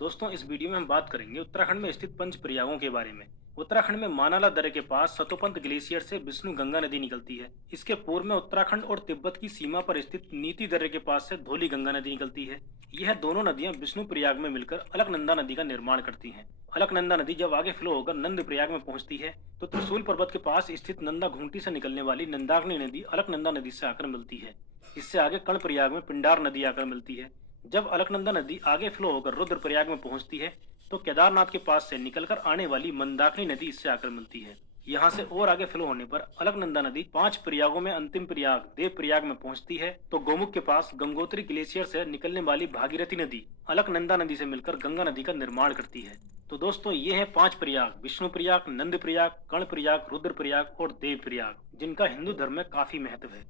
दोस्तों इस वीडियो में हम बात करेंगे उत्तराखंड में स्थित पंच प्रयागों के बारे में। उत्तराखंड में मानाला दर्रे के पास सतोपंत ग्लेशियर से विष्णु गंगा नदी निकलती है। इसके पूर्व में उत्तराखंड और तिब्बत की सीमा पर स्थित नीति दर्रे के पास से धौली गंगा नदी निकलती है। यह दोनों नदियां विष्णु प्रयाग में मिलकर अलकनंदा नदी का निर्माण करती हैं। अलकनंदा नदी जब आगे फ्लो होकर नंद प्रयाग में पहुंचती है तो त्रिशूल पर्वत के पास स्थित नंदा घूंटी से निकलने वाली नंदाग्नि नदी अलकनंदा नदी से आकर मिलती है। इससे आगे कर्णप्रयाग में पिंडार नदी आकर मिलती है। जब अलकनंदा नदी आगे फ्लो होकर रुद्रप्रयाग में पहुंचती है तो केदारनाथ के पास से निकलकर आने वाली मंदाकिनी नदी इससे आकर मिलती है। यहाँ से और आगे फ्लो होने पर अलकनंदा नदी 5 प्रयागों में अंतिम प्रयाग देव प्रयाग में पहुंचती है तो गोमुख के पास गंगोत्री ग्लेशियर से निकलने वाली भागीरथी नदी अलकनंदा नदी से मिलकर गंगा नदी का निर्माण करती है। तो दोस्तों ये है 5 प्रयाग, विष्णु प्रयाग, नंद प्रयाग, कर्ण प्रयाग, रुद्र प्रयाग और देव प्रयाग, जिनका हिंदू धर्म में काफी महत्व है।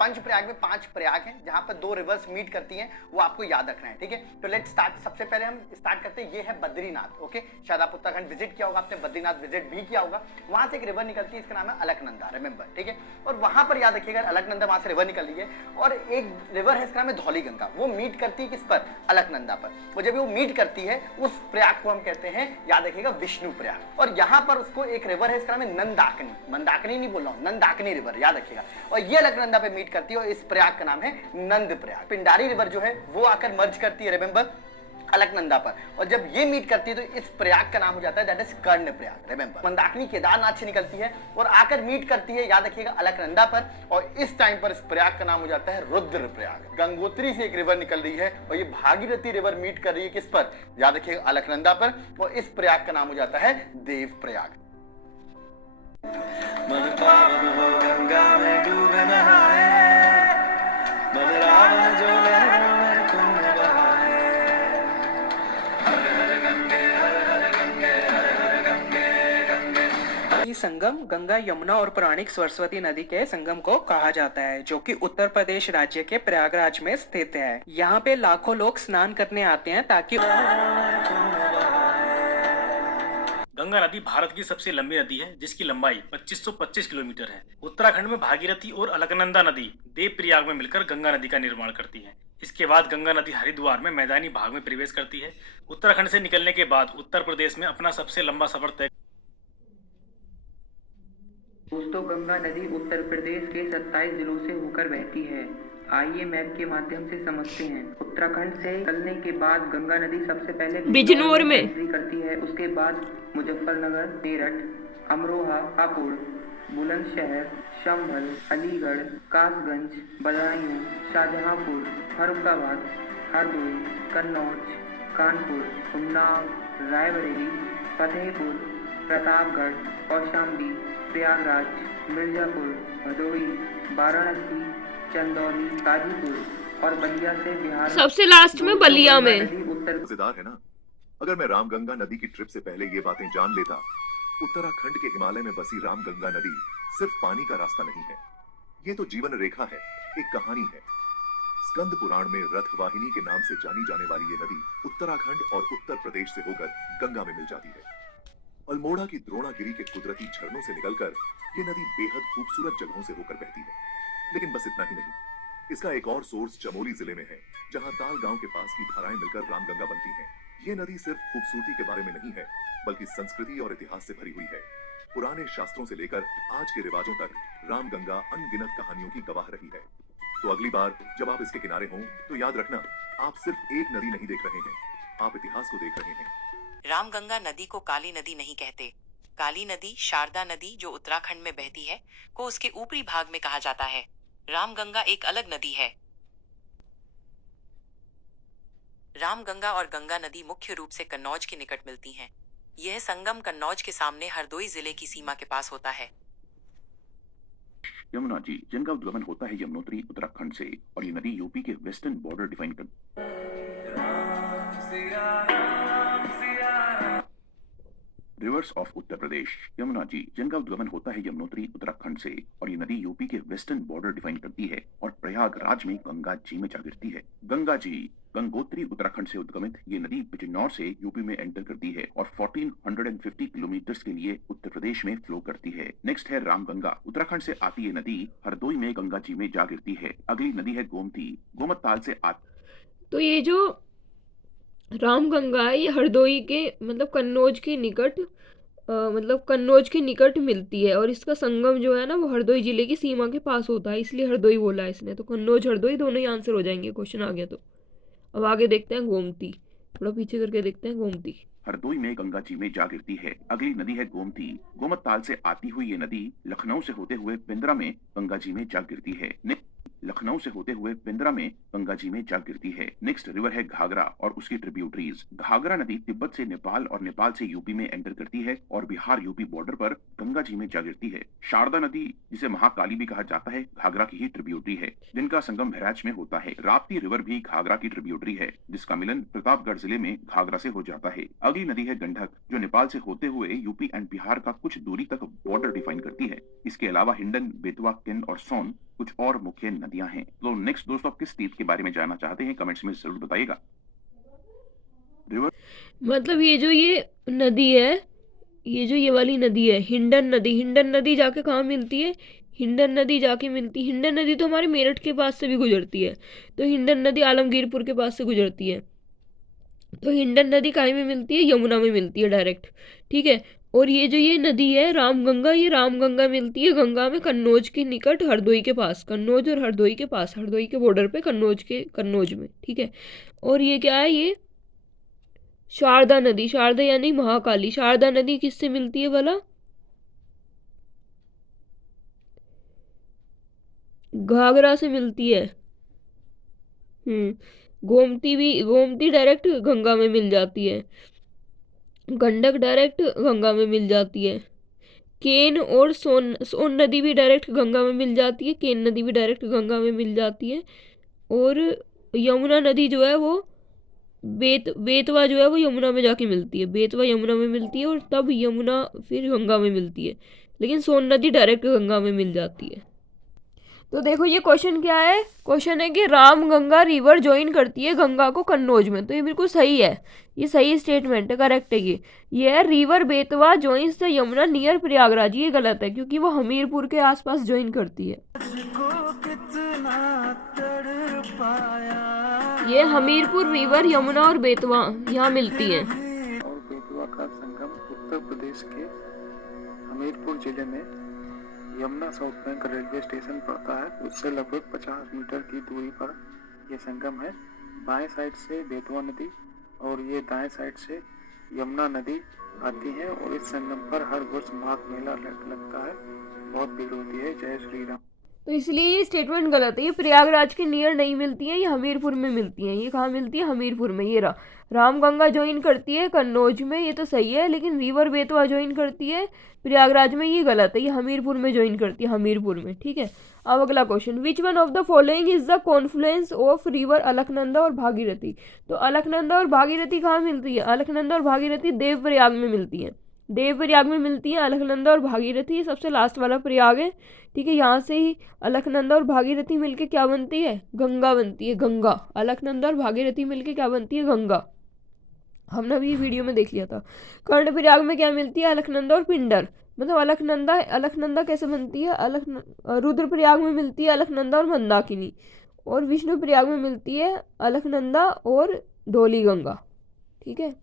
पंच प्रयाग में 5 प्रयाग हैं जहां पर 2 रिवर्स मीट करती हैं, वो आपको याद रखना है। ठीक है, तो लेट्स स्टार्ट। सबसे पहले हम स्टार्ट करते हैं, ये है बद्रीनाथ। ओके, शायद आप उत्तराखंड विजिट किया होगा, आपने बद्रीनाथ विजिट भी किया होगा। वहां से एक रिवर निकलती है, इसका नाम है अलकनंदा, रिमेंबर। ठीक है, और वहां पर याद रखिएगा अलकनंदा वहां से रिवर निकल रही है और एक रिवर है, इसका नाम है धौली गंगा। वो मीट करती है किस पर? अलकनंदा पर। और जब वो मीट करती है उस प्रयाग को हम कहते हैं, याद रखिएगा, विष्णु प्रयाग। और यहाँ पर उसको एक रिवर है, इसका नाम है नंदाकिनी। मंदाकिनी नहीं बोल रहा हूँ, नंदाकिनी रिवर, याद रखिएगा। और ये अलकनंदा पे मीट करती है और इस प्रयाग का नाम है नंद प्रयाग। पिंडारी रिवर जो है वो आकर मर्ज करती है, रिमेंबर, अलकनंदा पर। और जब ये मीट करती है तो इस प्रयाग का नाम हो जाता है, that is Karnaprayag, remember. Mandakini Kedarnath से निकलती है और आकर मीट करती है, याद रखिएगा, अलकनंदा पर। और इस टाइम पर इस प्रयाग का नाम हो जाता है रुद्र प्रयाग। गंगोत्री से एक रिवर निकल रही है और ये भागीरथी रिवर मीट कर रही है किस पर? याद रखिएगा, अलकनंदा पर। और इस प्रयाग का नाम हो जाता है देव प्रयाग। मन पावन हो गंगा में डूब नहाए, मन रावण जो लहरों में खून बहाए। हर हर गंगे, हर हर गंगे, हर हर गंगे, गंगे। ये संगम गंगा, यमुना और पौराणिक सरस्वती नदी के संगम को कहा जाता है, जो कि उत्तर प्रदेश राज्य के प्रयागराज में स्थित है। यहाँ पे लाखों लोग स्नान करने आते हैं ताकि गंगा नदी भारत की सबसे लंबी नदी है जिसकी लंबाई 2525 किलोमीटर है। उत्तराखंड में भागीरथी और अलकनंदा नदी देव प्रयाग में मिलकर गंगा नदी का निर्माण करती है। इसके बाद गंगा नदी हरिद्वार में मैदानी भाग में प्रवेश करती है। उत्तराखंड से निकलने के बाद उत्तर प्रदेश में अपना सबसे लंबा सफर तय। दोस्तों, गंगा नदी उत्तर प्रदेश के 27 जिलों से होकर बहती है। आइए मैप के माध्यम से समझते हैं। उत्तराखंड से निकलने के बाद गंगा नदी सबसे पहले बिजनौर में एंट्री करती है। उसके बाद मुजफ्फरनगर, मेरठ, अमरोहा, हापुड़, बुलंदशहर, संभल, अलीगढ़, कासगंज, बदायूं, शाहजहांपुर, फर्रुखाबाद, हरदोई, कन्नौज, कानपुर, उन्नाव, रायबरेली, फतेहपुर, प्रतापगढ़, कौशाम्बी, प्रयागराज, मिर्जापुर, भदोही, वाराणसी, चंदौली, गाजीपुर और बलिया से बिहार। सबसे लास्ट में बलिया में। मजेदार है ना? अगर मैं रामगंगा नदी की ट्रिप से पहले ये बातें जान लेता। उत्तराखंड के हिमालय में बसी रामगंगा नदी सिर्फ पानी का रास्ता नहीं है, ये तो जीवन रेखा है, एक कहानी है। स्कंद पुराण में रथवाहिनी के नाम से जानी जाने वाली ये नदी उत्तराखंड और उत्तर प्रदेश से होकर गंगा में मिल जाती है। अल्मोड़ा की द्रोणागिरी के कुदरती झरनों से निकलकर ये नदी बेहद खूबसूरत जगहों से होकर बहती है। लेकिन बस इतना ही नहीं, इसका एक और सोर्स चमोली जिले में है, जहां ताल गांव के पास की धाराएं मिलकर रामगंगा बनती हैं। ये नदी सिर्फ खूबसूरती के बारे में नहीं है, बल्कि संस्कृति और इतिहास से भरी हुई है। पुराने शास्त्रों से लेकर आज के रिवाजों तक रामगंगा अनगिनत कहानियों की गवाह रही है। तो अगली बार जब आप इसके किनारे हों तो याद रखना, आप सिर्फ एक नदी नहीं देख रहे हैं, आप इतिहास को देख रहे हैं। रामगंगा नदी को काली नदी नहीं कहते। काली नदी, शारदा नदी जो उत्तराखंड में बहती है, को उसके ऊपरी भाग में कहा जाता है। रामगंगा एक अलग नदी है। रामगंगा और गंगा नदी मुख्य रूप से कन्नौज के निकट मिलती हैं। यह संगम कन्नौज के सामने हरदोई जिले की सीमा के पास होता है। यमुना जी, जिनका उद्गमन होता है यमुनोत्री उत्तराखंड से, और ये नदी यूपी के वेस्टर्न बॉर्डर डिफाइन कर रिवर्स ऑफ उत्तर प्रदेश। यमुना जी, जिनका उद्गमन होता है यमुनोत्री उत्तराखंड से, और ये नदी यूपी के वेस्टर्न बॉर्डर डिफाइन करती है और प्रयागराज में गंगा जी में जा गिरती है। गंगा जी गंगोत्री उत्तराखंड से उद्गमित ये नदी बिजनौर से यूपी में एंटर करती है और 1450 किलोमीटर के लिए उत्तर प्रदेश में फ्लो करती है। नेक्स्ट है रामगंगा। उत्तराखंड से आती ये नदी हरदोई में गंगा जी में जा गिरती है। अगली नदी है गोमती, गोमत ताल से आती तो ये जो रामगंगा है ये हरदोई के मतलब कन्नौज के निकट मतलब कन्नौज के निकट मिलती है, और इसका संगम जो है ना वो हरदोई जिले की सीमा के पास होता है, इसलिए हरदोई बोला है इसने। तो कन्नौज हरदोई दोनों ही आंसर हो जाएंगे क्वेश्चन आ गया तो। अब आगे देखते हैं गोमती, थोड़ा पीछे करके देखते हैं गोमती। हरदोई में गंगा जी में जा गिरती है। अगली नदी है गोमती। गोमत ताल से आती हुई ये नदी लखनऊ से होते हुए पिंदरा में गंगा जी में जा गिरती है। लखनऊ से होते हुए पिंदरा में गंगा जी में जा गिरती है। नेक्स्ट रिवर है घाघरा और उसकी ट्रिब्यूटरीज। घाघरा नदी तिब्बत से नेपाल और नेपाल से यूपी में एंटर करती है और बिहार यूपी बॉर्डर पर गंगा जी में जा गिरती है। शारदा नदी, जिसे महाकाली भी कहा जाता है, घाघरा की ही ट्रिब्यूटरी है, जिनका संगम बहराइच में होता है। राप्ती रिवर भी घाघरा की ट्रिब्यूटरी है, जिसका मिलन प्रतापगढ़ जिले में घाघरा से हो जाता है। अगली नदी है गंडक, जो नेपाल से होते हुए यूपी एंड बिहार का कुछ दूरी तक बॉर्डर डिफाइन करती है। इसके अलावा हिंडन, बेतवा, किन और सोन कुछ और मुख्य नदियां हैं। तो नेक्स्ट दोस्तों, आप किस तीर्थ के बारे में जानना चाहते हैं कमेंट्स में जरूर बताइएगा। रिवर मतलब ये नदी है, ये वाली नदी है हिंडन नदी। हिंडन नदी जाके कहाँ मिलती है? हिंडन नदी जाके मिलती है, हिंडन नदी तो हमारे मेरठ के पास से भी गुजरती है, तो हिंडन नदी आलमगीरपुर के पास से गुजरती है। तो हिंडन नदी कहाँ में मिलती है? यमुना में मिलती है डायरेक्ट, ठीक है। और ये नदी है रामगंगा, ये रामगंगा मिलती है गंगा में कन्नौज के निकट हरदोई के पास, कन्नौज और हरदोई के पास, हरदोई के बॉर्डर पे कन्नौज में, ठीक है। और ये क्या है? ये शारदा नदी, शारदा यानी महाकाली। शारदा नदी किससे मिलती है भला? घाघरा से मिलती है। गोमती डायरेक्ट गंगा में मिल जाती है, गंडक डायरेक्ट गंगा में मिल जाती है, केन और सोन नदी भी डायरेक्ट गंगा में मिल जाती है, केन नदी भी डायरेक्ट गंगा में मिल जाती है। और यमुना नदी जो है वो बेतवा जो है वो यमुना में जाके मिलती है, बेतवा यमुना में मिलती है, और तब यमुना फिर गंगा में मिलती है, लेकिन सोन नदी डायरेक्ट गंगा में मिल जाती है। तो देखो ये क्वेश्चन क्या है? क्वेश्चन है कि रामगंगा रिवर ज्वाइन करती है गंगा को कन्नौज में, तो ये बिल्कुल सही है, ये सही स्टेटमेंट है, करेक्ट है ये है river Betwa joins the Yamuna near Prayagraj. ये गलत है क्योंकि वो हमीरपुर के आसपास ज्वाइन करती है। ये हमीरपुर रिवर यमुना और बेतवा यहाँ मिलती है। और बेतवा का संगम उत्तर प्रदेश के हमीरपुर जिले में Yamuna south bank railway station पड़ता है, उससे लगभग 50 मीटर की दूरी पर यह संगम है। बाएं साइड से बेतवा नदी और ये दाएं साइड से यमुना नदी आती है, और इस संगम पर हर वर्ष माघ मेला लगता है, बहुत भीड़ होती है। जय श्री राम। तो इसलिए ये स्टेटमेंट गलत है, ये प्रयागराज के नियर नहीं मिलती है, ये हमीरपुर में मिलती है। ये कहाँ मिलती है? हमीरपुर में। ये रामगंगा ज्वाइन करती है कन्नौज में, ये तो सही है, लेकिन रिवर बेतवा ज्वाइन करती है प्रयागराज में, ये गलत है, ये हमीरपुर में ज्वाइन करती है, हमीरपुर में, ठीक है। अब अगला question, which one of the following is the Confluence of river Alaknanda और भागीरथी? तो अलकनंदा और भागीरथी कहाँ मिलती है? अलकनंदा और भागीरथी देवप्रयाग में मिलती है, देवप्रयाग में मिलती है अलकनंदा और भागीरथी, सबसे लास्ट वाला प्रयाग है, ठीक है। यहाँ से ही अलकनंदा और भागीरथी मिलके क्या बनती है? गंगा बनती है, गंगा। अलकनंदा और भागीरथी मिलके क्या बनती है? गंगा। हमने अभी वीडियो में देख लिया था। कर्णप्रयाग में क्या मिलती है? अलकनंदा और पिंडर। मतलब अलकनंदा कैसे बनती है? रुद्रप्रयाग में मिलती है अलकनंदा और मंदाकिनी, और विष्णुप्रयाग में मिलती है अलकनंदा और धौली गंगा, ठीक है।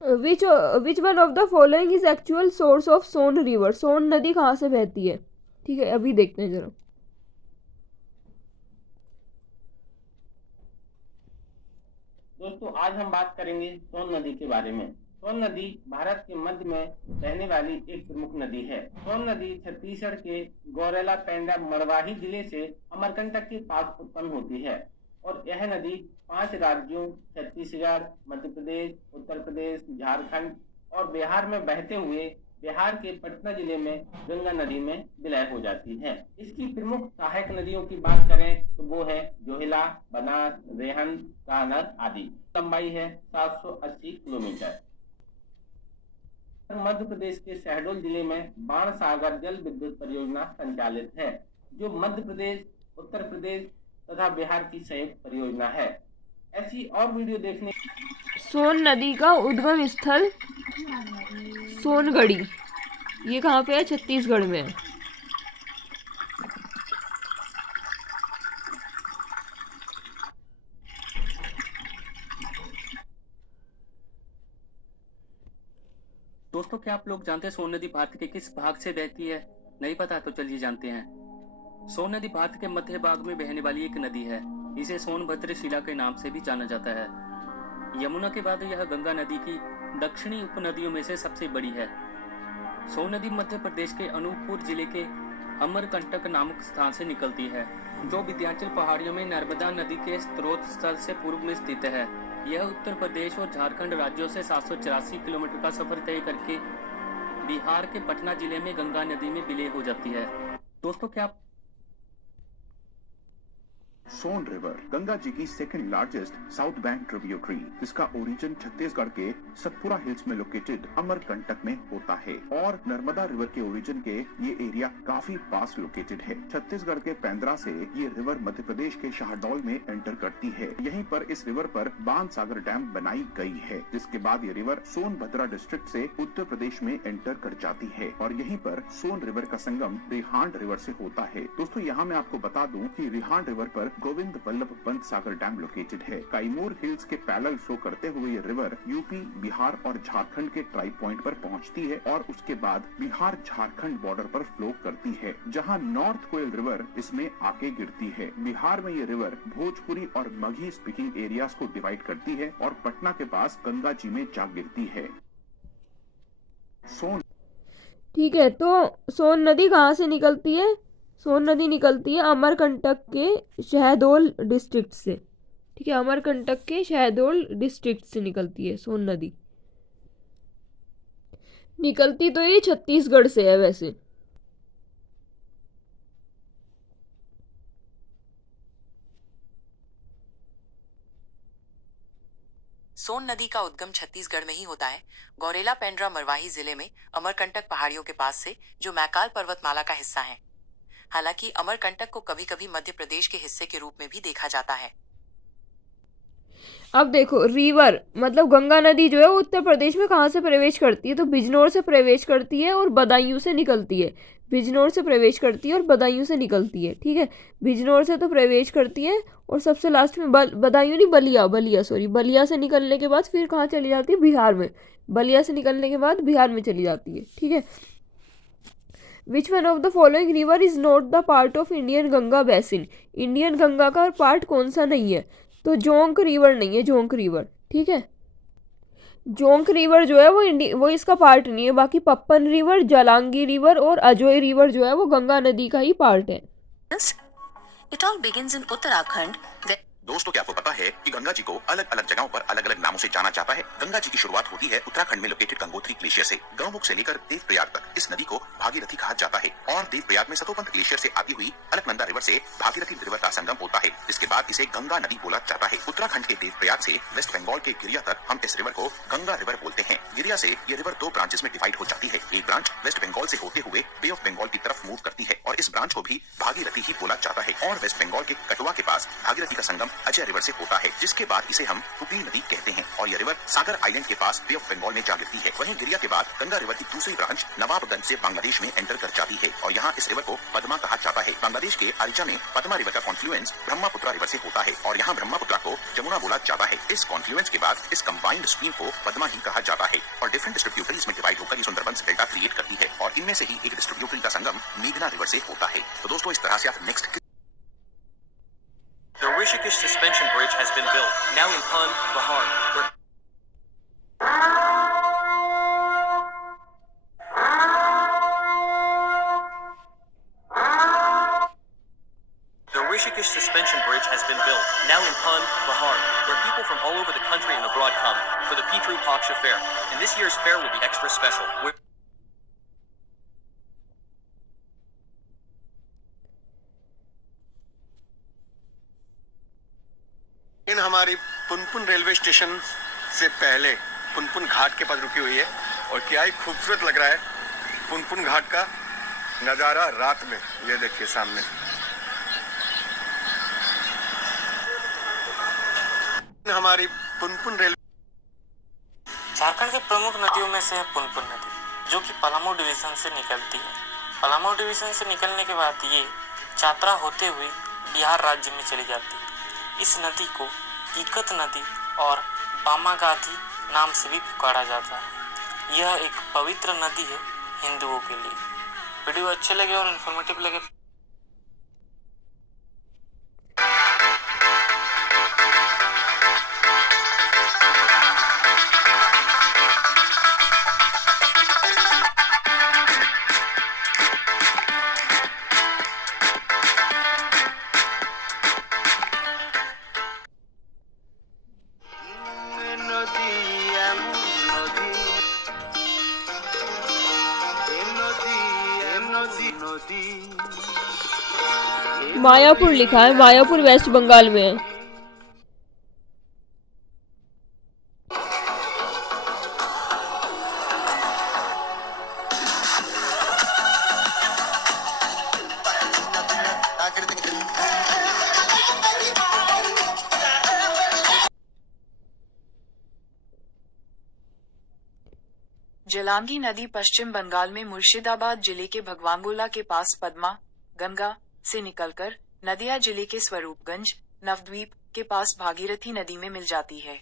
Which one of the following is actual source of Son river? Son नदी कहाँ से बहती है? ठीक है, अभी देखते हैं जरा। दोस्तों, आज हम बात करेंगे सोन नदी के बारे में। सोन नदी भारत के मध्य में बहने वाली एक प्रमुख नदी है। सोन नदी छत्तीसगढ़ के गौरेला पेंडा मरवाही जिले से अमरकंटक के पास उत्पन्न होती है, और यह नदी 5 राज्यों छत्तीसगढ़, मध्य प्रदेश, उत्तर प्रदेश, झारखंड और बिहार में बहते हुए बिहार के पटना जिले में गंगा नदी में विलय हो जाती है। इसकी प्रमुख सहायक नदियों की बात करें तो वो है जोहिला, बनास, रेहन, कानर आदि। लंबाई है 780 किलोमीटर। मध्य प्रदेश के शहडोल जिले में बाणसागर जल विद्युत परियोजना संचालित है, जो मध्य प्रदेश, उत्तर प्रदेश तथा बिहार की संयुक्त परियोजना है। ऐसी और वीडियो देखने। सोन नदी का उद्गम स्थल सोनगढ़ी, ये कहाँ पे है? छत्तीसगढ़ में है। दोस्तों, क्या आप लोग जानते हैं सोन नदी भारत के किस भाग से बहती है? नहीं पता तो चलिए जानते हैं। सोन नदी भारत के मध्य भाग में बहने वाली एक नदी है। इसे सोनभद्र शिला के नाम से भी जाना जाता है। यमुना के बाद यह गंगा नदी की दक्षिणी उपनदियों में से सबसे बड़ी है। सोन नदी मध्य प्रदेश के अनूपपुर जिले के अमरकंटक नामक स्थान से निकलती है, जो विंध्याचल पहाड़ियों में नर्मदा नदी के स्रोत स्थल से पूर्व में स्थित है। यह उत्तर प्रदेश और झारखंड राज्यों से 784 किलोमीटर का सफर तय करके बिहार के पटना जिले में गंगा नदी में विलय हो जाती है। दोस्तों, क्या सोन रिवर गंगा जी की second largest south bank tributary, जिसका ओरिजिन छत्तीसगढ़ के सतपुरा हिल्स में लोकेटेड अमरकंटक में होता है और नर्मदा रिवर के ओरिजिन के ये एरिया काफी पास लोकेटेड है। छत्तीसगढ़ के पेंद्रा से ये रिवर मध्य प्रदेश के शाहडोल में एंटर करती है। यहीं पर इस रिवर पर बाण सागर डैम बनाई गई है, जिसके बाद ये रिवर सोनभद्रा डिस्ट्रिक्ट से उत्तर प्रदेश में एंटर कर जाती है और यहीं पर सोन रिवर का संगम रिहांड रिवर से होता है। दोस्तों, यहाँ मैं आपको बता दूं कि रिहांड रिवर पर गोविंद वल्लभ पंत सागर डैम लोकेटेड है। कैमूर हिल्स के पैरेलल फ्लो करते हुए ये रिवर यूपी, बिहार और झारखंड के ट्राई पॉइंट पर पहुंचती है और उसके बाद बिहार झारखंड बॉर्डर पर फ्लो करती है, जहां नॉर्थ कोयल रिवर इसमें आके गिरती है। बिहार में ये रिवर भोजपुरी और मगही स्पीकिंग एरियाज को डिवाइड करती है और पटना के पास गंगा जी में जा गिरती है। ठीक है, तो सोन नदी कहाँ से निकलती है? सोन नदी निकलती है अमरकंटक के शहडोल डिस्ट्रिक्ट से। ठीक है, अमरकंटक के शहडोल डिस्ट्रिक्ट से निकलती है सोन नदी। निकलती तो ये छत्तीसगढ़ से है वैसे। सोन नदी का उद्गम छत्तीसगढ़ में ही होता है, गौरेला पेंड्रा मरवाही जिले में अमरकंटक पहाड़ियों के पास से, जो मैकाल पर्वतमाला का हिस्सा है। हालांकि अमरकंटक को कभी कभी मध्य प्रदेश के हिस्से के रूप में भी देखा जाता है। अब देखो, रिवर मतलब गंगा नदी जो है वो उत्तर प्रदेश में कहाँ से प्रवेश करती है? तो बिजनौर से प्रवेश करती है और बदायूं से निकलती है। बिजनौर से प्रवेश करती है और बदायूं से निकलती है। ठीक है, बिजनौर से तो प्रवेश करती है और सबसे लास्ट में बदायूं नहीं, बलिया से निकलने के बाद फिर कहाँ चली जाती है? बिहार में। बलिया से निकलने के बाद बिहार में चली जाती है। ठीक है, which one of the following river is not the part of Indian Ganga basin? Indian Ganga का पार्ट कौन सा नहीं है? तो जोंक रिवर नहीं है, जोंक रिवर। ठीक है, जोंक रिवर जो है वो इसका पार्ट नहीं है। बाकी पप्पन रिवर, जलांगी रिवर और अजोय रिवर जो है वो गंगा नदी का ही पार्ट है। It all begins in Uttarakhand. दोस्तों, क्या आपको पता है कि गंगा जी को अलग अलग जगहों पर अलग अलग नामों से जाना जाता है? गंगा जी की शुरुआत होती है उत्तराखंड में लोकेटेड गंगोत्री ग्लेशियर से। गौमुख से लेकर देवप्रयाग तक इस नदी को भागीरथी कहा जाता है और देवप्रयाग में सतोपंथ ग्लेशियर से आती हुई अलकनंदा रिवर से भागीरथी रिवर का संगम होता है, जिसके बाद इसे गंगा नदी बोला जाता है। उत्तराखंड के देवप्रयाग से वेस्ट बंगाल के गिरिया तक हम इस रिवर को गंगा रिवर बोलते हैं। गिरिया से ये रिवर दो ब्रांचेस में डिवाइड हो जाती है। एक ब्रांच वेस्ट बंगाल से होते हुए बे ऑफ बंगाल की तरफ मूव करती है और इस ब्रांच को भी भागीरथी ही बोला जाता है और वेस्ट बंगाल के कटवा के पास भागीरथी का संगम अजय रिवर से होता है, जिसके बाद इसे हम हुगली नदी कहते हैं और यह रिवर सागर आइलैंड के पास बे ऑफ बंगाल में जा गिरती है। वहीं गिरिया के बाद गंगा रिवर की दूसरी ब्रांच नवाबगंज से बांग्लादेश में एंटर कर जाती है और यहाँ इस रिवर को पद्मा कहा जाता है। बांग्लादेश के अरिचा में पद्मा रिवर का कॉन्फ्लुएंस ब्रह्मपुत्रा रिवर से होता है और यहाँ ब्रह्मपुत्रा को जमुना बोला जाता है। इस कॉन्फ्लुएंस के बाद इस कंबाइंड स्ट्रीम को पद्मा ही कहा जाता है और डिफरेंट डिस्ट्रीब्यूटरीज में डिवाइड होकर ये सुंदरबंस डेल्टा क्रिएट करती है और इनमें से ही एक डिस्ट्रीब्यूटरी का संगम मेघना रिवर से होता है। तो दोस्तों, इस तरह से आप next The Rishikesh Suspension Bridge has been built, now in Pun, Bihar, where The Rishikesh Suspension Bridge has been built, now in Pun, Bihar, where people from all over the country and abroad come for the Pitru Paksha Fair, and this year's fair will be extra special. इन हमारी Punpun railway station से पहले पुनपुन घाट के पास रुकी हुई है और क्या ही खूबसूरत लग रहा है पुनपुन घाट का नज़ारा रात में। ये देखिए सामने हमारी पुनपुन रेलवे। झारखंड की प्रमुख नदियों में से है पुनपुन नदी, जो कि पलामू डिवीजन से निकलती है। पलामू डिवीजन से निकलने के बाद ये यात्रा होते हुए बिहार राज्य में चली जाती है। इस नदी को इकत नदी और बामागाधी नाम से भी पुकारा जाता है। यह एक पवित्र नदी है हिंदुओं के लिए। वीडियो अच्छे लगे और इन्फॉर्मेटिव लगे मायापुर लिखा है, मायापुर वेस्ट बंगाल में है। जलांगी नदी पश्चिम बंगाल में मुर्शिदाबाद जिले के भगवानगोला के पास पद्मा गंगा से निकलकर नदिया जिले के स्वरूपगंज नवद्वीप के पास भागीरथी नदी में मिल जाती है।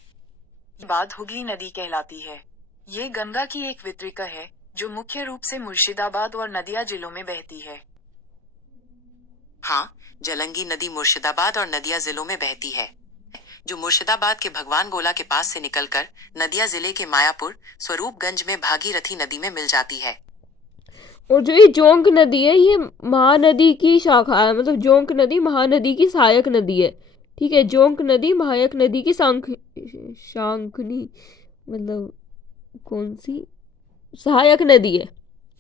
बाद हुगली नदी कहलाती है। ये गंगा की एक वितरिका है जो मुख्य रूप से मुर्शिदाबाद और नदिया जिलों में बहती है। हाँ, जलंगी नदी मुर्शिदाबाद और नदिया जिलों में बहती है, जो मुर्शिदाबाद के भगवान गोला के पास से निकलकर नदिया जिले के मायापुर स्वरूपगंज में भागीरथी नदी में मिल जाती है। और जो ये जोंक नदी है ये महानदी की शाखा है, मतलब जोंक नदी महानदी की सहायक नदी है। ठीक है, जोंक नदी सहायक नदी की शांखनी मतलब कौन सी सहायक नदी है।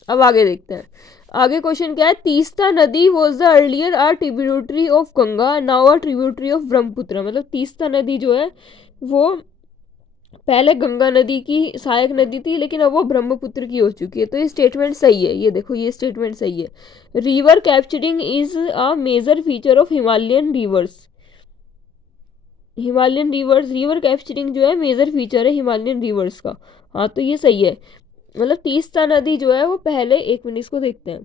अब आगे देखते हैं। आगे क्वेश्चन क्या है, तीस्ता नदी was the earlier are tributary of Ganga now are tributary of Brahmaputra. मतलब तीस्ता नदी जो है वो पहले गंगा नदी की सहायक नदी थी, लेकिन अब वो ब्रह्मपुत्र की हो चुकी है। तो ये स्टेटमेंट सही है, ये देखो ये स्टेटमेंट सही है। River capturing is a major feature of Himalayan rivers. Himalayan rivers, river capturing जो है मेजर फीचर है हिमालयन रिवर्स का। हाँ, तो ये सही है। मतलब तीस्ता नदी जो है वो पहले, एक मिनट इसको देखते हैं।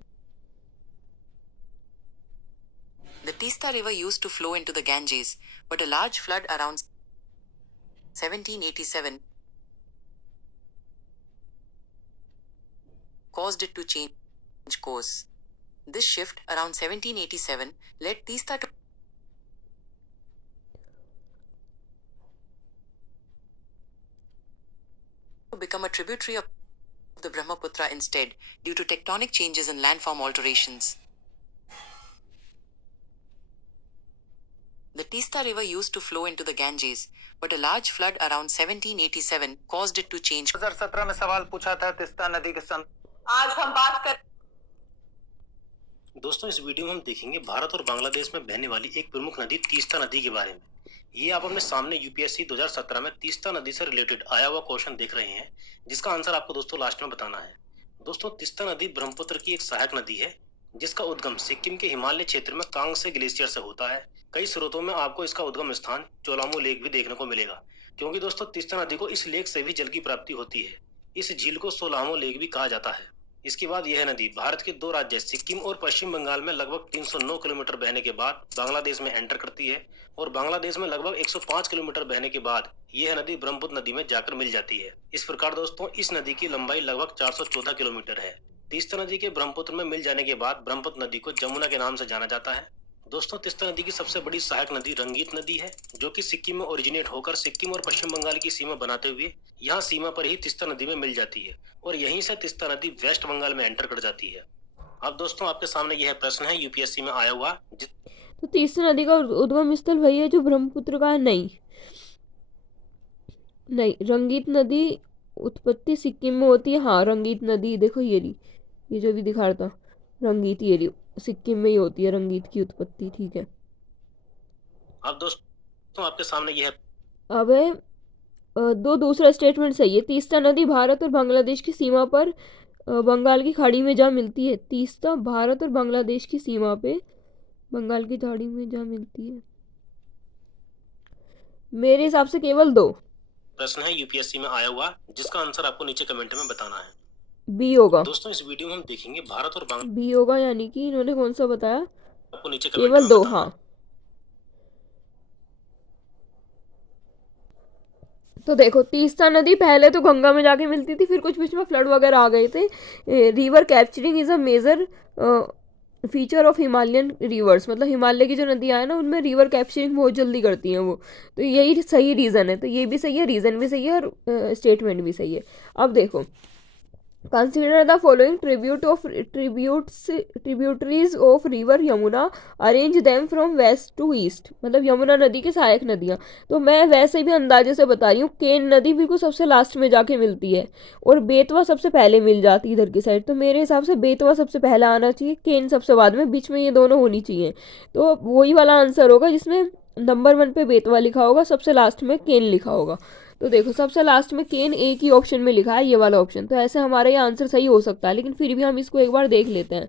The Teesta River used to flow into the Ganges, but a large flood around 1787 caused it to change course. This shift around 1787 led Teesta to become a tributary of the Brahmaputra instead, due to tectonic changes and landform alterations. The Teesta River used to flow into the Ganges, but a large flood around 1787 caused it to change. 2017 में सवाल पूछा था तीस्ता नदी के आज हम बात कर दोस्तों, इस वीडियो में हम देखेंगे भारत और बांग्लादेश में बहने वाली एक प्रमुख नदी तीस्ता नदी के बारे में। ये आप अपने सामने यूपीएससी 2017 में तीस्ता नदी से रिलेटेड आया हुआ क्वेश्चन देख रहे हैं, जिसका आंसर आपको दोस्तों लास्ट में बताना है। दोस्तों, तीस्ता नदी ब्रह्मपुत्र की एक सहायक नदी है, जिसका उद्गम सिक्किम के हिमालय क्षेत्र में कांगसे ग्लेशियर से होता है। कई स्रोतों में आपको इसका उद्गम स्थान चोलामू लेक भी देखने को मिलेगा, क्योंकि दोस्तों तीस्ता नदी को इस लेक से भी जल की प्राप्ति होती है। इस झील को सोलामू लेक भी कहा जाता है। इसके बाद यह नदी भारत के दो राज्य सिक्किम और पश्चिम बंगाल में लगभग 309 किलोमीटर बहने के बाद बांग्लादेश में एंटर करती है, और बांग्लादेश में लगभग 105 किलोमीटर बहने के बाद यह नदी ब्रह्मपुत्र नदी में जाकर मिल जाती है। इस प्रकार दोस्तों इस नदी की लंबाई लगभग 414 किलोमीटर है। तीस्ता नदी के ब्रह्मपुत्र में मिल जाने के बाद ब्रह्मपुत्र नदी को जमुना के नाम से जाना जाता है। दोस्तों, तीस्ता नदी की सबसे बड़ी सहायक नदी रंगीत नदी है, जो कि सिक्किम में ओरिजिनेट होकर सिक्किम और पश्चिम बंगाल की सीमा बनाते हुए यहाँ सीमा पर ही तीस्ता नदी में मिल जाती है, और यहीं से तीस्ता नदी वेस्ट बंगाल में एंटर कर जाती है। अब दोस्तों आपके सामने यह प्रश्न है यूपीएससी में आया हुआ। तो तीस्ता नदी का उद्गम स्थल वही है जो ब्रह्मपुत्र का है? नहीं, रंगीत नदी उत्पत्ति सिक्किम में होती है। हाँ, रंगीत नदी देखो ये जो भी दिखा रहा था, रंगीत ये सिक्किम में ही होती है रंगीत की उत्पत्ति। ठीक है, अब दोस्तों आपके सामने यह अब दूसरा स्टेटमेंट सही है। तीस्ता नदी भारत और बांग्लादेश की सीमा पर बंगाल की खाड़ी में जा मिलती है। तीस्ता भारत और बांग्लादेश की सीमा पे बंगाल की खाड़ी में जा मिलती है। मेरे हिसाब से केवल 2 प्रश्न है यूपीएससी में आया हुआ, जिसका आंसर आपको नीचे कमेंट में बताना है। बी होगा दोस्तों, इस वीडियो में हम देखेंगे भारत और बी होगा, यानी कि इन्होंने कौन सा बताया? आपको नीचे केवल 2। हाँ, तो देखो तीस्ता नदी पहले तो गंगा में जाके मिलती थी, फिर कुछ बीच में फ्लड वगैरह आ गए थे। River capturing is a major feature of Himalayan rivers, मतलब हिमालय की जो नदियाँ हैं ना उनमें रिवर कैप्चरिंग बहुत जल्दी करती हैं वो। तो यही सही रीज़न है, तो ये भी सही है, रीज़न भी सही है और स्टेटमेंट भी सही है। अब देखो, consider the following tributaries of river Yamuna, arrange them from west to east, मतलब यमुना नदी की सहायक नदियाँ। तो मैं वैसे भी अंदाजे से बता रही हूँ, केन नदी बिल्कुल सबसे लास्ट में जाके मिलती है और बेतवा सबसे पहले मिल जाती है इधर की साइड। तो मेरे हिसाब से बेतवा सबसे पहले आना चाहिए, केन सबसे बाद में, बीच में ये दोनों होनी चाहिए। तो वही वाला आंसर होगा जिसमें नंबर 1 पे बेतवा लिखा होगा, सबसे लास्ट में केन लिखा होगा। तो देखो सबसे लास्ट में केन एक ही ऑप्शन में लिखा है, ये वाला ऑप्शन। तो ऐसे हमारा ये आंसर सही हो सकता है, लेकिन फिर भी हम इसको एक बार देख लेते हैं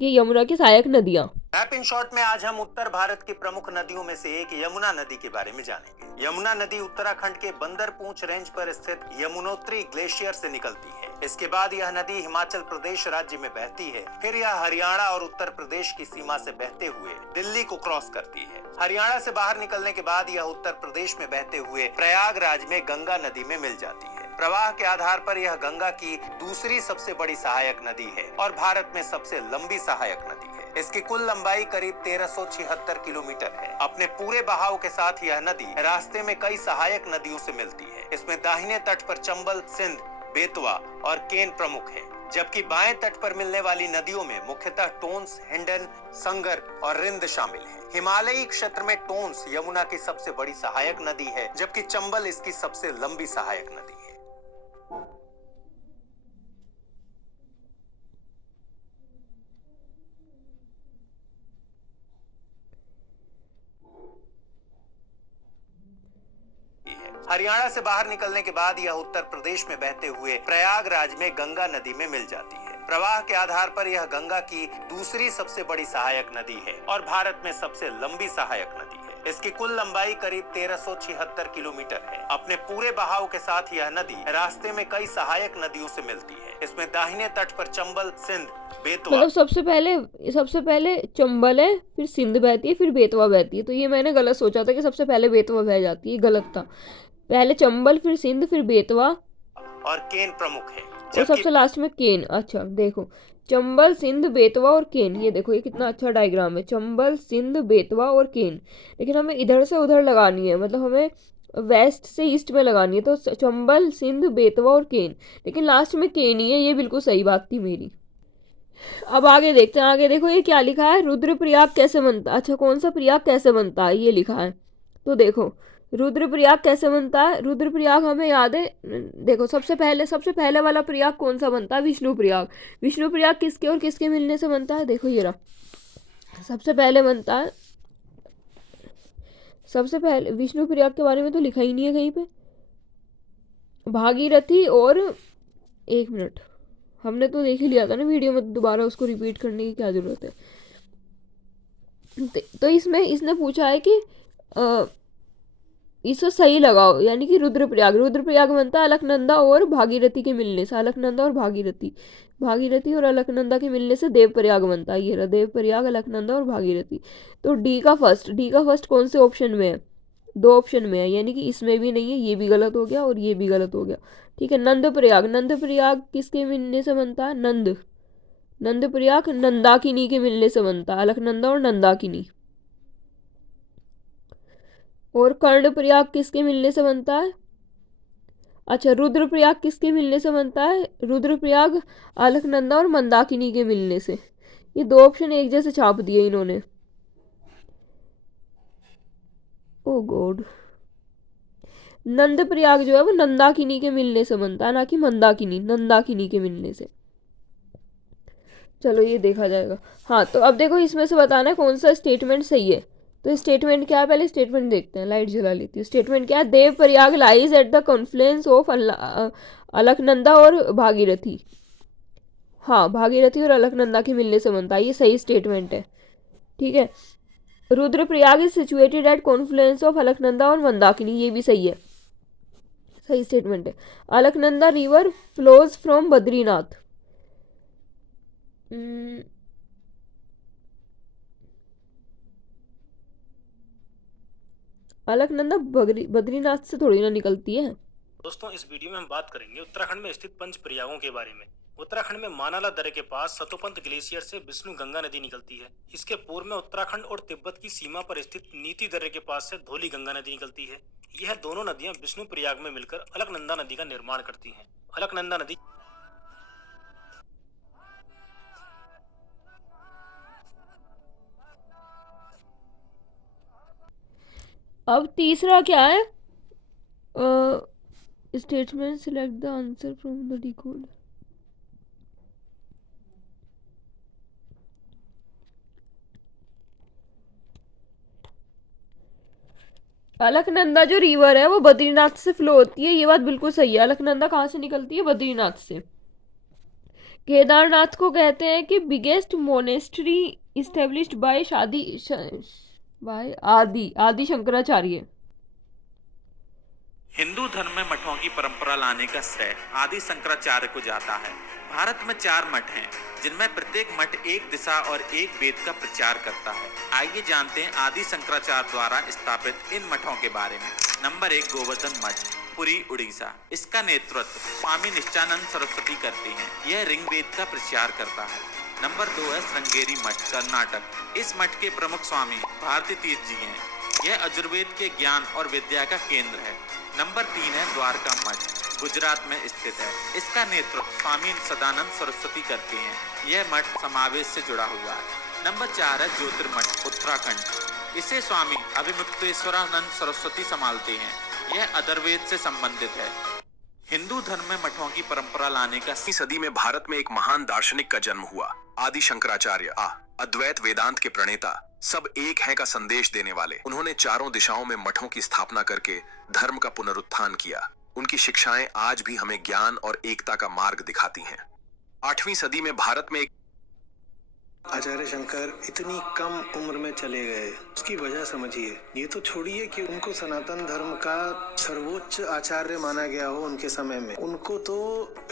कि यमुना की सहायक नदियाँ। रैप इन शॉर्ट में आज हम उत्तर भारत की प्रमुख नदियों में से एक यमुना नदी के बारे में जानेंगे। यमुना नदी उत्तराखंड के बंदरपूंछ रेंज पर स्थित यमुनोत्री ग्लेशियर से निकलती है। इसके बाद यह नदी हिमाचल प्रदेश राज्य में बहती है, फिर यह हरियाणा और उत्तर प्रदेश की सीमा से बहते हुए दिल्ली को क्रॉस करती है। हरियाणा से बाहर निकलने के बाद यह उत्तर प्रदेश में बहते हुए प्रयागराज में गंगा नदी में मिल जाती है। प्रवाह के आधार पर यह गंगा की दूसरी सबसे बड़ी सहायक नदी है और भारत में सबसे लंबी सहायक नदी है। इसकी कुल लंबाई करीब 1376 किलोमीटर है। अपने पूरे बहाव के साथ यह नदी रास्ते में कई सहायक नदियों से मिलती है। इसमें दाहिने तट पर चंबल, सिंध, बेतवा और केन प्रमुख है, जबकि बाएं तट पर मिलने वाली नदियों में मुख्यतः टोंस, हिंडन, संगर और रिंद शामिल है। हिमालयी क्षेत्र में टोंस यमुना की सबसे बड़ी सहायक नदी है, जबकि चंबल इसकी सबसे लंबी सहायक नदी है। हरियाणा से बाहर निकलने के बाद यह उत्तर प्रदेश में बहते हुए प्रयागराज में गंगा नदी में मिल जाती है। प्रवाह के आधार पर यह गंगा की दूसरी सबसे बड़ी सहायक नदी है और भारत में सबसे लंबी सहायक नदी है। इसकी कुल लंबाई करीब 1376 किलोमीटर है। अपने पूरे बहाव के साथ यह नदी रास्ते में कई सहायक नदियों से मिलती है। इसमें दाहिने तट पर चंबल, सिंध, बेतवा, मतलब सबसे पहले चंबल है, फिर सिंध बहती है, फिर बेतवा बहती है। तो ये मैंने गलत सोचा था कि सबसे पहले बेतवा बह जाती है, गलत था। पहले चंबल, फिर सिंध, फिर बेतवा और केन प्रमुख है और सबसे लास्ट में केन। अच्छा देखो, चंबल, सिंध, बेतवा और केन, ये देखो ये कितना अच्छा डायग्राम है, चंबल, सिंध, बेतवा और केन। लेकिन हमें इधर से उधर लगानी है, मतलब हमें वेस्ट से ईस्ट में लगानी है। तो चंबल, सिंध, बेतवा और केन, लेकिन लास्ट में केन ही है, ये बिल्कुल सही बात थी मेरी। अब आगे देखते हैं, आगे देखो ये क्या लिखा है, रुद्रप्रयाग कैसे बनता है। अच्छा, कौन सा प्रयाग कैसे बनता है ये लिखा है। तो देखो रुद्रप्रयाग कैसे बनता है। रुद्रप्रयाग हमें याद है, देखो सबसे पहले वाला प्रयाग कौन सा बनता है, विष्णुप्रयाग। विष्णुप्रयाग किसके और किसके मिलने से बनता है, देखो ये रहा, सबसे पहले बनता है, सबसे पहले विष्णुप्रयाग के बारे में तो लिखा ही नहीं है कहीं पे, भागीरथी और, एक मिनट, हमने तो देख ही लिया था ना वीडियो में, दोबारा उसको रिपीट करने की क्या जरूरत है। तो इसमें इसने पूछा है कि इसको सही लगाओ, यानी कि रुद्रप्रयाग बनता है अलकनंदा और भागीरथी के मिलने से। अलकनंदा और भागीरथी और अलकनंदा के मिलने से देवप्रयाग बनता है। ये रहा देवप्रयाग, अलकनंदा और भागीरथी। तो डी का फर्स्ट कौन से ऑप्शन में है, 2 ऑप्शन में है, यानी कि इसमें भी नहीं है, ये भी गलत हो गया और ये भी गलत हो गया। ठीक है, नंदप्रयाग किसके मिलने से बनता है, नंदप्रयाग नंदाकिनी के मिलने से बनता है, अलकनंदा और नंदाकिनी। और कर्णप्रयाग किसके मिलने से बनता है, अच्छा रुद्रप्रयाग किसके मिलने से बनता है, रुद्रप्रयाग अलकनंदा और मंदाकिनी के मिलने से। ये 2 ऑप्शन एक जैसे छाप दिए इन्होंने, ओ गॉड। नंदप्रयाग जो है वो नंदाकिनी के मिलने से बनता है, ना कि नंदाकिनी के मिलने से। चलो ये देखा जाएगा। हाँ, तो अब देखो इसमें से बताना है कौन सा स्टेटमेंट सही है। तो स्टेटमेंट क्या है, पहले स्टेटमेंट देखते हैं, लाइट जला लेती हूँ। स्टेटमेंट क्या है, Devprayag lies at the Confluence of Alaknanda और भागीरथी। हाँ, भागीरथी और अलकनंदा के मिलने से बनता है, ये सही स्टेटमेंट है। ठीक है, Rudraprayag is situated at Confluence of Alaknanda और मंदाकिनी, ये भी सही है, सही स्टेटमेंट है। Alaknanda river flows from Badrinath. Alaknanda Badrinath से थोड़ी ना निकलती है। दोस्तों, इस वीडियो में हम बात करेंगे उत्तराखंड में स्थित पंच प्रयागों के बारे में। उत्तराखंड में मानाला दर्रे के पास सतोपंत ग्लेशियर से विष्णु गंगा नदी निकलती है। इसके पूर्व में उत्तराखंड और तिब्बत की सीमा पर स्थित नीति दर्रे के पास से धौली गंगा नदी निकलती है। यह दोनों नदियां विष्णु प्रयाग में मिलकर अलकनंदा नदी का निर्माण करती हैं। अलकनंदा नदी अब तीसरा क्या है? Statement select the answer from the decode. Alaknanda जो रिवर है वो बद्रीनाथ से फ्लो होती है, ये बात बिल्कुल सही है। अलकनंदा कहाँ से निकलती है? बद्रीनाथ से। केदारनाथ को कहते हैं कि बिगेस्ट मोनेस्ट्री इस्टेब्लिश्ड बाय आदि शंकराचार्य। हिंदू धर्म में मठों की परंपरा लाने का श्रेय आदि शंकराचार्य को जाता है। भारत में 4 मठ हैं, जिनमें प्रत्येक मठ एक दिशा और एक वेद का प्रचार करता है। आइए जानते हैं आदि शंकराचार्य द्वारा स्थापित इन मठों के बारे में। नंबर 1, गोवर्धन मठ, पुरी, उड़ीसा। इसका नेतृत्व स्वामी निश्चानंद सरस्वती करते हैं। यह ऋग्वेद का प्रचार करता है। नंबर 2 है श्रृंगेरी मठ, कर्नाटक। इस मठ के प्रमुख स्वामी भारती तीर्थ जी हैं। यह अजुर्वेद के ज्ञान और विद्या का केंद्र है। नंबर 3 है द्वारका मठ, गुजरात में स्थित है। इसका नेतृत्व स्वामी सदानंद सरस्वती करते हैं। यह मठ समावेश से जुड़ा हुआ है। नंबर 4 है ज्योतिर्मठ, उत्तराखंड। इसे स्वामी अभिमुक्तेश्वरानंद सरस्वती संभालते हैं। यह अथर्ववेद से संबंधित है। हिंदू धर्म में मठों की परंपरा लाने का 20वीं सदी में भारत में एक महान दार्शनिक का जन्म हुआ। आदि शंकराचार्य अद्वैत वेदांत के प्रणेता, सब एक हैं का संदेश देने वाले। उन्होंने चारों दिशाओं में मठों की स्थापना करके धर्म का पुनरुत्थान किया। उनकी शिक्षाएं आज भी हमें ज्ञान और एकता का मार्ग दिखाती हैं। 8वीं सदी में भारत में एक आचार्य शंकर इतनी कम उम्र में चले गए, उसकी वजह समझिए। ये तो छोड़िए कि उनको सनातन धर्म का सर्वोच्च आचार्य माना गया हो उनके समय में, उनको तो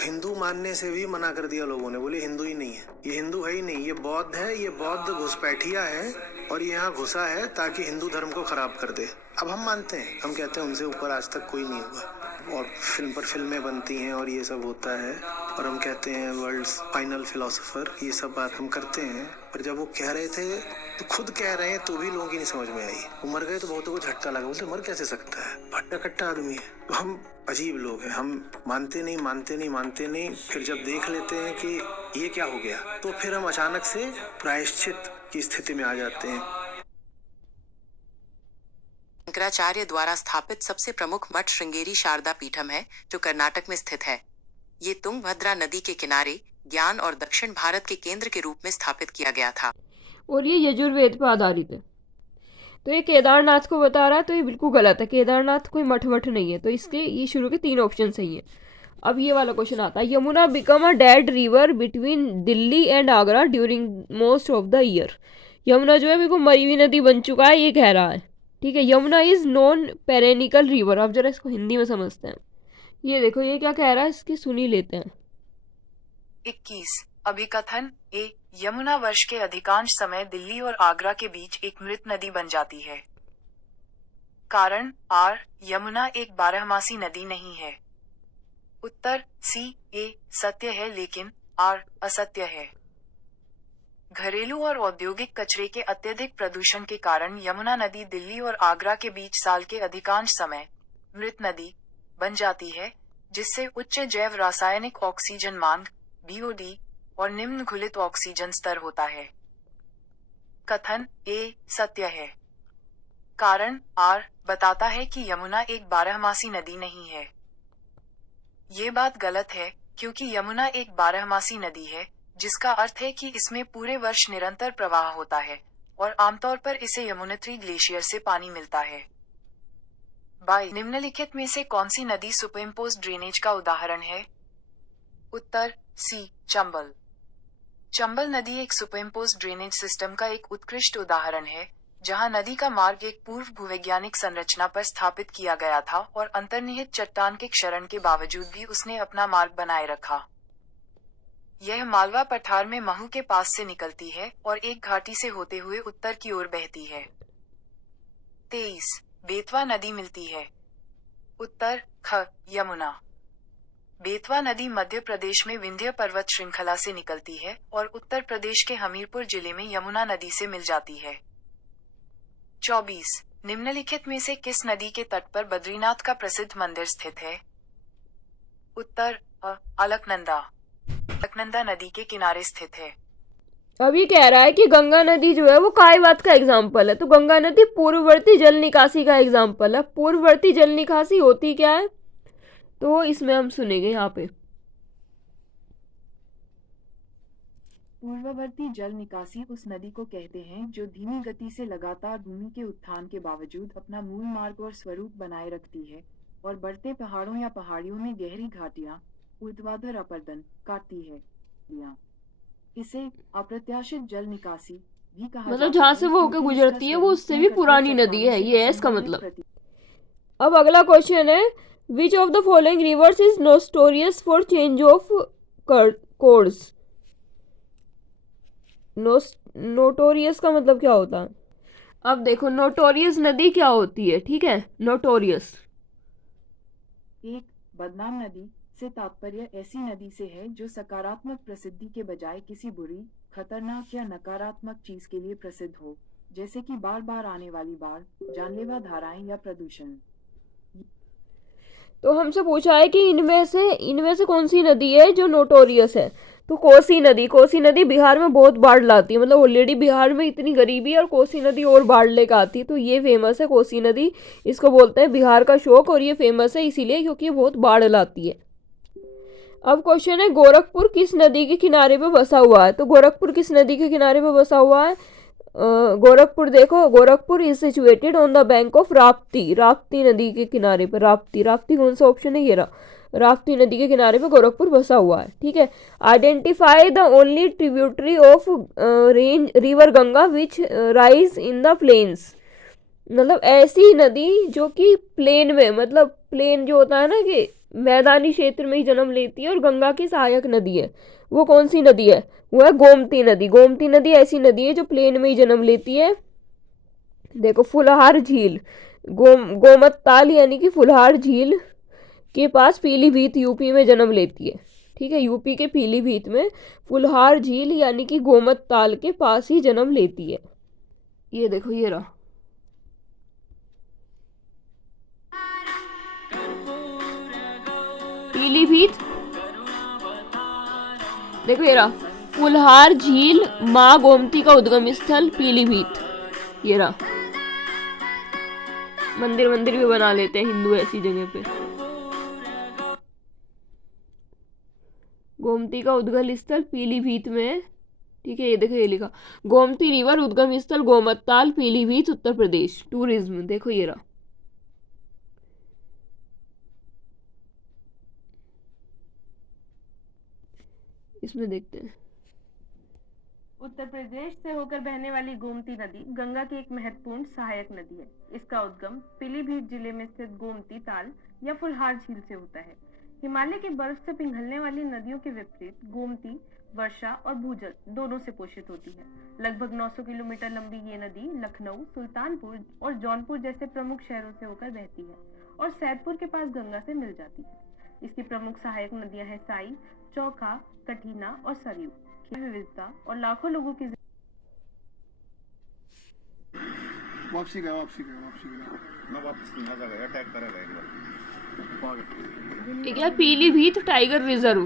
हिंदू मानने से भी मना कर दिया लोगों ने। बोले हिंदू ही नहीं है, ये हिंदू है ही नहीं, ये बौद्ध है, ये बौद्ध घुसपैठिया है और ये यहाँ घुसा है ताकि हिंदू धर्म को खराब कर दे। अब हम मानते हैं, हम कहते हैं उनसे ऊपर आज तक कोई नहीं हुआ, और फिल्म पर फिल्में बनती हैं और ये सब होता है, और हम कहते हैं वर्ल्ड्स फाइनल फिलोसोफर, ये सब बात हम करते हैं। पर जब वो कह रहे थे तो खुद कह रहे हैं तो भी लोगों की नहीं समझ में आई। वो मर गए तो बहुतों को झटका लगा, बोलते मर कैसे सकता है, भट्टा कट्टा आदमी है। तो हम अजीब लोग हैं, हम मानते नहीं। फिर जब देख लेते हैं कि ये क्या हो गया, तो फिर हम अचानक से प्रायश्चित की स्थिति में आ जाते हैं। शंकराचार्य द्वारा स्थापित सबसे प्रमुख मठ श्रृंगेरी शारदा पीठम है, जो कर्नाटक में स्थित है। ये तुंगभद्रा नदी के किनारे ज्ञान और दक्षिण भारत के केंद्र के रूप में स्थापित किया गया था, और ये यजुर्वेद पर आधारित है। तो ये केदारनाथ को बता रहा है, तो ये बिल्कुल गलत है। केदारनाथ कोई मठ नहीं है, तो इसके ये शुरू के 3 ऑप्शन सही है। अब ये वाला क्वेश्चन आता है, Yamuna become a dead river between Delhi and Agra during most of the year. Yamuna जो है बिल्कुल मरी हुई नदी बन चुका है, ये कह रहा है। ठीक है, यमुना इज नॉन पेरेनिकल रिवर। अब जरा इसको हिंदी में समझते हैं। ये देखो ये क्या कह रहा है, इसकी सुनी लेते हैं। 21 अभिकथन ए, यमुना वर्ष के अधिकांश समय दिल्ली और आगरा के बीच एक मृत नदी बन जाती है। कारण आर, यमुना एक बारहमासी नदी नहीं है। उत्तर सी ए सत्य है लेकिन आर असत्य है। घरेलू और औद्योगिक कचरे के अत्यधिक प्रदूषण के कारण यमुना नदी दिल्ली और आगरा के बीच साल के अधिकांश समय मृत नदी बन जाती है, जिससे उच्च जैव रासायनिक ऑक्सीजन मांग बीओडी और निम्न घुलित ऑक्सीजन स्तर होता है। कथन ए सत्य है। कारण आर बताता है कि यमुना एक बारहमासी नदी नहीं है। ये बात गलत है, क्योंकि यमुना एक बारहमासी नदी है, जिसका अर्थ है कि इसमें पूरे वर्ष निरंतर प्रवाह होता है और आमतौर पर इसे यमुनोत्री ग्लेशियर से पानी मिलता है। बाई निम्नलिखित में से कौन सी नदी सुपरइम्पोज ड्रेनेज का उदाहरण है? उत्तर सी चंबल। चंबल नदी एक सुपरइम्पोज ड्रेनेज सिस्टम का एक उत्कृष्ट उदाहरण है, जहां नदी का मार्ग एक पूर्व भूवैज्ञानिक संरचना पर स्थापित किया गया था और अंतर्निहित चट्टान के क्षरण के बावजूद भी उसने अपना मार्ग बनाए रखा। यह मालवा पठार में महू के पास से निकलती है और एक घाटी से होते हुए उत्तर की ओर बहती है। 23 बेतवा नदी मिलती है। उत्तर ख यमुना। बेतवा नदी मध्य प्रदेश में विंध्य पर्वत श्रृंखला से निकलती है और उत्तर प्रदेश के हमीरपुर जिले में यमुना नदी से मिल जाती है। 24 निम्नलिखित में से किस नदी के तट पर बद्रीनाथ का प्रसिद्ध मंदिर स्थित है? उत्तर अलकनंदा। अलकनंदा नदी के किनारे स्थित है। अब ये कह रहा है कि गंगा नदी जो है वो काय बात का एग्जाम्पल है, तो गंगा नदी पूर्ववर्ती जल निकासी का एग्जाम्पल है। पूर्ववर्ती जल निकासी होती क्या है, तो इसमें हम सुनेंगे यहाँ पे। पूर्ववर्ती जल निकासी उस नदी को कहते हैं जो धीमी गति से लगातार भूमि के उत्थान के बावजूद अपना मूल मार्ग और स्वरूप बनाए रखती है और बढ़ते पहाड़ों या पहाड़ियों में गहरी घाटियां ऊर्ध्वाधर अपरदन काटती है। इसे अप्रत्याशित जल निकासी भी कहा मतलब जहाँ से वो होकर गुजरती है वो उससे भी पुरानी नदी है, ये है इसका मतलब। अब अगला क्वेश्चन है, which of the following rivers is notorious for change of course? Notorious का मतलब क्या होता है? अब देखो नोटोरियस नदी क्या होती है, ठीक है। नोटोरियस एक बदनाम नदी से तात्पर्य ऐसी नदी से है जो सकारात्मक प्रसिद्धि के बजाय किसी बुरी, खतरनाक या नकारात्मक चीज के लिए प्रसिद्ध हो, जैसे कि बार बार आने वाली बाढ़, जानलेवा धाराएं या प्रदूषण। तो हमसे पूछा है कि इनमें से कौन सी नदी है जो नोटोरियस है, तो कोसी नदी। कोसी नदी बिहार में बहुत बाढ़ लाती है, मतलब ऑलरेडी बिहार में इतनी गरीबी है और कोसी नदी और बाढ़ लेकर आती है, तो ये फेमस है कोसी नदी। इसको बोलते हैं बिहार का शोक, और ये फेमस है इसीलिए क्योंकि ये बहुत बाढ़ लाती है। अब क्वेश्चन है, गोरखपुर किस नदी के किनारे पे बसा हुआ है? तो गोरखपुर किस नदी के किनारे पे बसा हुआ है? गोरखपुर देखो, Gorakhpur is situated on the bank of Rapti. Rapti नदी के किनारे पर। राप्ती कौन सा ऑप्शन है? ये रहा, राप्ती नदी के किनारे पे गोरखपुर बसा हुआ है, ठीक है। Identify the only tributary of range river Ganga which rise in the plains. मतलब ऐसी नदी जो कि प्लेन में, मतलब प्लेन जो होता है ना कि मैदानी क्षेत्र में ही जन्म लेती है और गंगा की सहायक नदी है, वो कौन सी नदी है? वो है गोमती नदी। गोमती नदी ऐसी नदी है जो प्लेन में ही जन्म लेती है। देखो फुलहार झील, गोमत ताल यानी कि फुलहार झील के पास पीलीभीत यूपी में जन्म लेती है, ठीक है। यूपी के पीलीभीत में फुलहार झील यानी कि गोमत ताल के पास ही जन्म लेती है। ये देखो ये रहा। पीलीभीत देखो ये रहा, फुलहार झील माँ गोमती का उद्गम स्थल पीलीभीत। ये रहा, मंदिर भी बना लेते हैं हिंदू ऐसी जगह पे। गोमती का उद्गम स्थल पीलीभीत में, ठीक है। ये देखो ये लिखा, गोमती रिवर उद्गम स्थल गोमत ताल पीलीभीत उत्तर प्रदेश टूरिज्म। देखो ये रहा। इसमें देखते हैं। उत्तर प्रदेश से होकर बहने वाली गोमती नदी गंगा की एक महत्वपूर्ण सहायक नदी है। इसका उद्गम पीलीभीत जिले में स्थित गोमती ताल या फुलहार झील से होता है। हिमालय की बर्फ से पिघलने वाली नदियों के विपरीत गोमती वर्षा और भूजल दोनों से पोषित होती है। लगभग 900 किलोमीटर लंबी ये नदी लखनऊ, सुल्तानपुर और जौनपुर जैसे प्रमुख शहरों से होकर बहती है और सैदपुर के पास गंगा से मिल जाती है। इसकी प्रमुख सहायक नदियां हैं साई, चौखा, कठीना और सरयू। विविधता और लाखों लोगों की वापसी गया मैं वापस ठीक है। Pilibhit tiger reserve.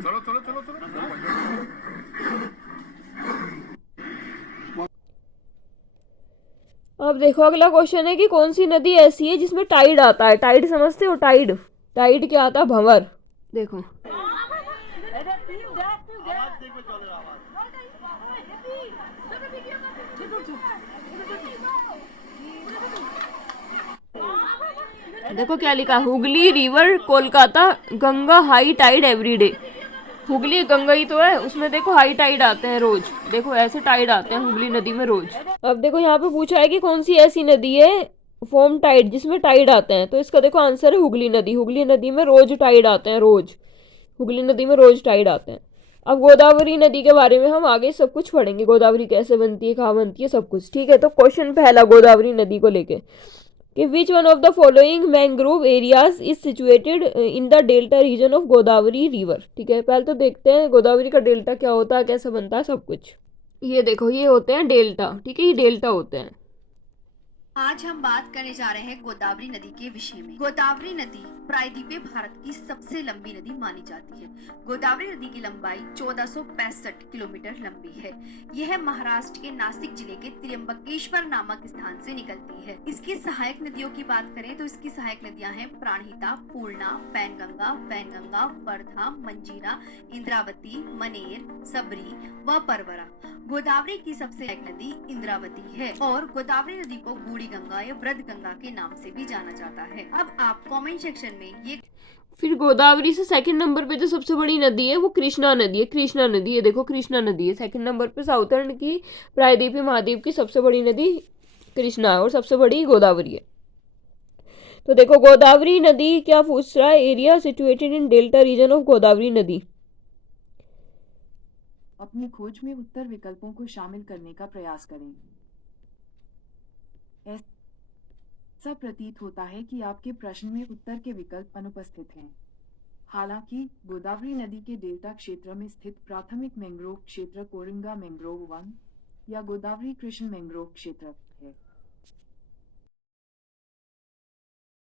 अब देखो अगला क्वेश्चन है कि कौन सी नदी ऐसी है जिसमें टाइड आता है? टाइड समझते हो? टाइड क्या आता है? भंवर। देखो देखो क्या लिखा, Hooghly river Kolkata Ganga high tide everyday. Hooghly Ganga ही तो है, उसमें देखो हाई टाइड आते हैं रोज। देखो ऐसे टाइड आते हैं हुगली नदी में रोज। अब देखो यहाँ पे पूछा है कि कौन सी ऐसी नदी है फॉर्म टाइड जिसमें टाइड आते हैं, तो इसका देखो आंसर है हुगली नदी। हुगली नदी में रोज टाइड आते हैं, रोज हुगली नदी में रोज टाइड आते हैं। अब गोदावरी नदी के बारे में हम आगे सब कुछ पढ़ेंगे, गोदावरी कैसे बनती है, कहाँ बनती है, सब कुछ, ठीक है। तो क्वेश्चन पहला गोदावरी नदी को लेके, कि which one of the following mangrove areas is situated in the delta region of Godavari river. ठीक है, पहले तो देखते हैं गोदावरी का डेल्टा क्या होता है, कैसे बनता है सब कुछ। ये देखो, ये होते हैं डेल्टा। ठीक है, ये डेल्टा होते हैं। आज हम बात करने जा रहे हैं गोदावरी नदी के विषय में। गोदावरी नदी प्रायद्वीपीय भारत की सबसे लंबी नदी मानी जाती है। गोदावरी नदी की लंबाई 1465 किलोमीटर लंबी है। यह महाराष्ट्र के नासिक जिले के त्र्यंबकेश्वर नामक स्थान से निकलती है। इसकी सहायक नदियों की बात करें तो इसकी सहायक नदियां हैं प्राणहिता, पूर्णा, वैनगंगा, वर्धा, मंजीरा, इंद्रावती, मनेर, सबरी व परवरा। गोदावरी की सबसे सहायक नदी इंद्रावती है और गोदावरी नदी को बूढ़ी गंगा या वृद्ध गंगा के नाम से भी जाना जाता है। अब आप कमेंट सेक्शन में ये फिर गोदावरी से सेकंड नंबर पे जो सबसे बड़ी नदी है वो कृष्णा नदी है। कृष्णा नदी है, देखो कृष्णा नदी है सेकंड नंबर पे। साउथर्न की प्रायद्वीपीय महाद्वीप की सबसे बड़ी नदी कृष्णा है और सबसे बड़ी गोदावरी है। तो देखो गोदावरी नदी क्या पूछ रहा है, area situated in delta region of Godavari नदी। अपनी खोज में उत्तर विकल्पों को शामिल करने का प्रयास करें। ऐसा प्रतीत होता है कि आपके प्रश्न में उत्तर के विकल्प अनुपस्थित हैं। हालांकि गोदावरी नदी के डेल्टा क्षेत्र में स्थित प्राथमिक मैंग्रोव क्षेत्र कोरिंगा मैंग्रोव वन या गोदावरी कृष्ण मैंग्रोव क्षेत्र है।